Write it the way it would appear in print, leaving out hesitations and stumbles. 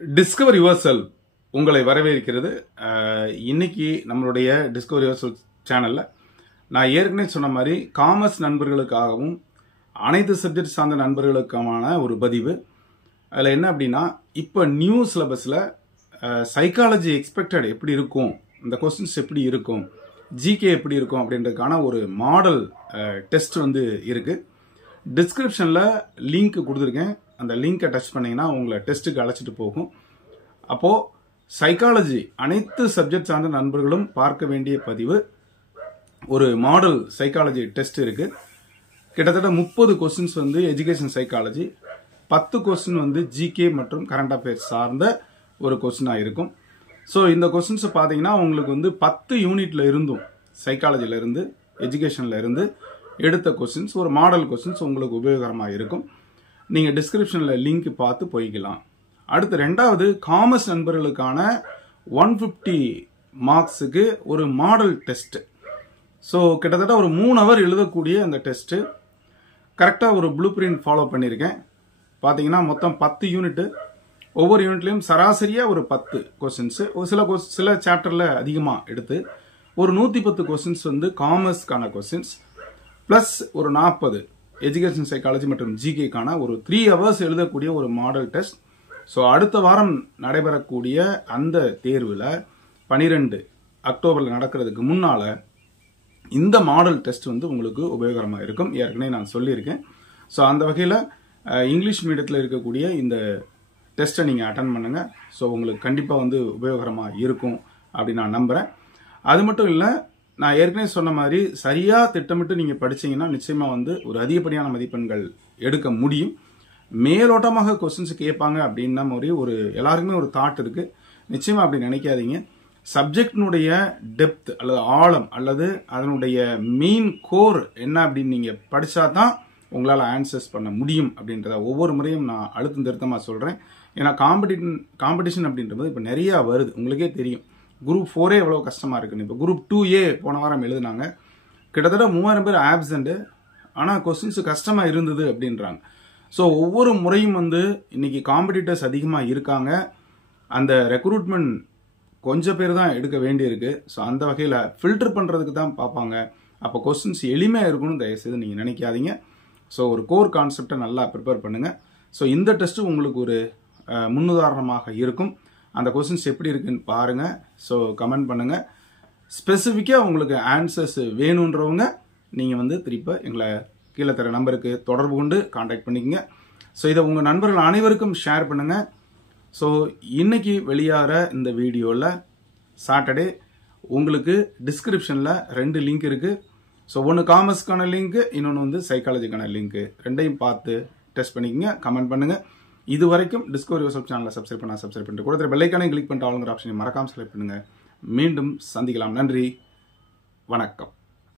Discover your self உங்களை வரவேற்கிறது. இன்னைக்கு நம்மளுடைய டிஸ்கவர் யுவர் செல்ஃப் சேனல்ல நான் ஏற்கனவே சொன்ன மாதிரி காமர்ஸ் நண்பர்களுக்காகவும் அனைத்து சப்ஜெக்ட் சார்ந்த நண்பர்களுக்கான ஒரு பதிவு. அதில் என்ன அப்படின்னா, இப்போ நியூ சிலபஸில் சைக்காலஜி எக்ஸ்பெக்டட் எப்படி இருக்கும், இந்த கொஸ்டின்ஸ் எப்படி இருக்கும், ஜிகே எப்படி இருக்கும் அப்படின்றதுக்கான ஒரு மாடல் டெஸ்ட் வந்து இருக்கு. டிஸ்கிரிப்ஷனில் லிங்க் கொடுத்துருக்கேன். அந்த லிங்கை டச் பண்ணீங்கன்னா உங்களை டெஸ்ட்டுக்கு அழைச்சிட்டு போகும். அப்போது சைக்காலஜி அனைத்து சப்ஜெக்ட் சார்ந்த நண்பர்களும் பார்க்க வேண்டிய பதிவு. ஒரு மாடல் சைக்காலஜி டெஸ்ட் இருக்கு. கிட்டத்தட்ட 30 கொஸ்டின்ஸ் வந்து எஜுகேஷன் சைக்காலஜி, 10 கொஸ்டின் வந்து ஜிகே மற்றும் கரண்ட் அஃபேர்ஸ் சார்ந்த ஒரு கொஸ்டினாக இருக்கும். ஸோ இந்த கொஸ்டின்ஸ் பார்த்தீங்கன்னா உங்களுக்கு வந்து 10 யூனிட்ல இருந்தும் சைக்காலஜில இருந்து எஜுகேஷன்ல இருந்து எடுத்த கொஸ்டின்ஸ், ஒரு மாடல் கொஸ்டின்ஸ் உங்களுக்கு உபயோகரமாக இருக்கும். நீங்கள் டிஸ்கிரிப்ஷனில் லிங்க் பார்த்து போய்க்கலாம். அடுத்து ரெண்டாவது, காமர்ஸ் நண்பர்களுக்கான 150 மார்க்ஸுக்கு ஒரு மாடல் டெஸ்ட். ஸோ கிட்டத்தட்ட ஒரு 3 ஹவர் எழுதக்கூடிய அந்த டெஸ்ட்டு கரெக்டாக ஒரு ப்ளூ பிரிண்ட் ஃபாலோ பண்ணியிருக்கேன். பார்த்தீங்கன்னா மொத்தம் 10 யூனிட்டு. ஒவ்வொரு யூனிட்லையும் சராசரியாக ஒரு 10 கொஸ்டின்ஸு, சில சாப்டரில் அதிகமாக எடுத்து ஒரு 110 கொஸ்டின்ஸ் வந்து காமர்ஸ்க்கான கொஸ்டின்ஸ், ப்ளஸ் ஒரு 40 எஜுகேஷன் சைக்காலஜி மற்றும் ஜிகேக்கான ஒரு 3 ஹவர்ஸ் எழுதக்கூடிய ஒரு மாடல் டெஸ்ட். ஸோ அடுத்த வாரம் நடைபெறக்கூடிய அந்த தேர்வில் 12 அக்டோபரில் நடக்கிறதுக்கு முன்னால் இந்த மாடல் டெஸ்ட் வந்து உங்களுக்கு உபயோகரமாக இருக்கும். ஏற்கனவே நான் சொல்லியிருக்கேன். ஸோ அந்த வகையில் இங்கிலீஷ் மீடியத்தில் இருக்கக்கூடிய இந்த டெஸ்ட்டை நீங்கள் அட்டன் பண்ணுங்கள். ஸோ உங்களுக்கு கண்டிப்பாக வந்து உபயோகரமாக இருக்கும் அப்படின்னு நான் நம்புகிறேன். அது மட்டும் இல்லை, நான் ஏற்கனவே சொன்ன மாதிரி சரியாக திட்டமிட்டு நீங்கள் படிச்சீங்கன்னா நிச்சயமாக வந்து ஒரு அதிகப்படியான மதிப்பெண்கள் எடுக்க முடியும். மேலோட்டமாக கொஸ்டின்ஸ் கேட்பாங்க அப்படின்ன மாதிரி ஒரு எல்லாருக்குமே ஒரு தாட் இருக்குது. நிச்சயமாக அப்படி நினைக்காதீங்க. சப்ஜெக்டினுடைய டெப்த் அல்லது ஆழம் அல்லது அதனுடைய மெயின் கோர் என்ன அப்படின்னு நீங்கள் படித்தா தான் உங்களால் ஆன்சர்ஸ் பண்ண முடியும் அப்படின்றத ஒவ்வொரு முறையும் நான் அழுத்தம் திருத்தமாக சொல்கிறேன். ஏன்னா காம்படிஷன் அப்படின்றது இப்போ நிறையா வருது. உங்களுக்கே தெரியும், குரூப் 4 எவ்வளோ கஷ்டமாக இருக்குன்னு. இப்போ குரூப் 2A போன வாரம் எழுதுனாங்க. கிட்டத்தட்ட 3000 பேர் ஆப்சண்ட்டு. ஆனால் கொஸ்டின்ஸ் கஷ்டமாக இருந்தது அப்படின்றாங்க. ஸோ ஒவ்வொரு முறையும் வந்து இன்னைக்கு காம்படிட்டர்ஸ் அதிகமாக இருக்காங்க. அந்த ரெக்ரூட்மெண்ட் கொஞ்சம் பேர் தான் எடுக்க வேண்டியிருக்கு. ஸோ அந்த வகையில் ஃபில்டர் பண்ணுறதுக்கு தான் பார்ப்பாங்க. அப்போ கொஸ்டின்ஸ் எளிமையாக இருக்கும்னு தயவுசெய்து நீங்கள் நினைக்காதீங்க. ஸோ ஒரு கோர் கான்செப்டை நல்லா ப்ரிப்பேர் பண்ணுங்கள். ஸோ இந்த டெஸ்ட்டு உங்களுக்கு ஒரு முன்னுதாரணமாக இருக்கும். அந்த கொஸ்டின்ஸ் எப்படி இருக்குன்னு பாருங்கள். ஸோ கமெண்ட் பண்ணுங்கள். ஸ்பெசிஃபிக்காக உங்களுக்கு ஆன்சர்ஸ் வேணுன்றவங்க நீங்கள் வந்து திருப்பி எங்களை கீழே தர நம்பருக்கு தொடர்பு கொண்டு கான்டாக்ட் பண்ணிக்கங்க. ஸோ இதை உங்கள் நண்பர்கள் அனைவருக்கும் ஷேர் பண்ணுங்கள். ஸோ இன்னைக்கு வெளியாகிற இந்த வீடியோவில் சாட்டர்டே உங்களுக்கு டிஸ்கிரிப்ஷனில் 2 லிங்க் இருக்குது. ஸோ ஒன்று காமர்ஸ்க்கான லிங்க்கு, இன்னொன்று வந்து சைக்காலஜிக்கான லிங்க்கு. ரெண்டையும் பார்த்து டெஸ்ட் பண்ணிக்கங்க, கமெண்ட் பண்ணுங்கள். இது வரைக்கும் டிஸ்கவர் யுவர் செல்ஃப் சேனலை சப்ஸ்கிரைப் பண்ணிட்டு கூட பெல்லைக்கானே கிளிக் பண்ணிட்டு ஆளுங்கிற ஆப்ஷனை மறக்காமல் செலக்ட் பண்ணுங்கள். மீண்டும் சந்திக்கலாம். நன்றி, வணக்கம்.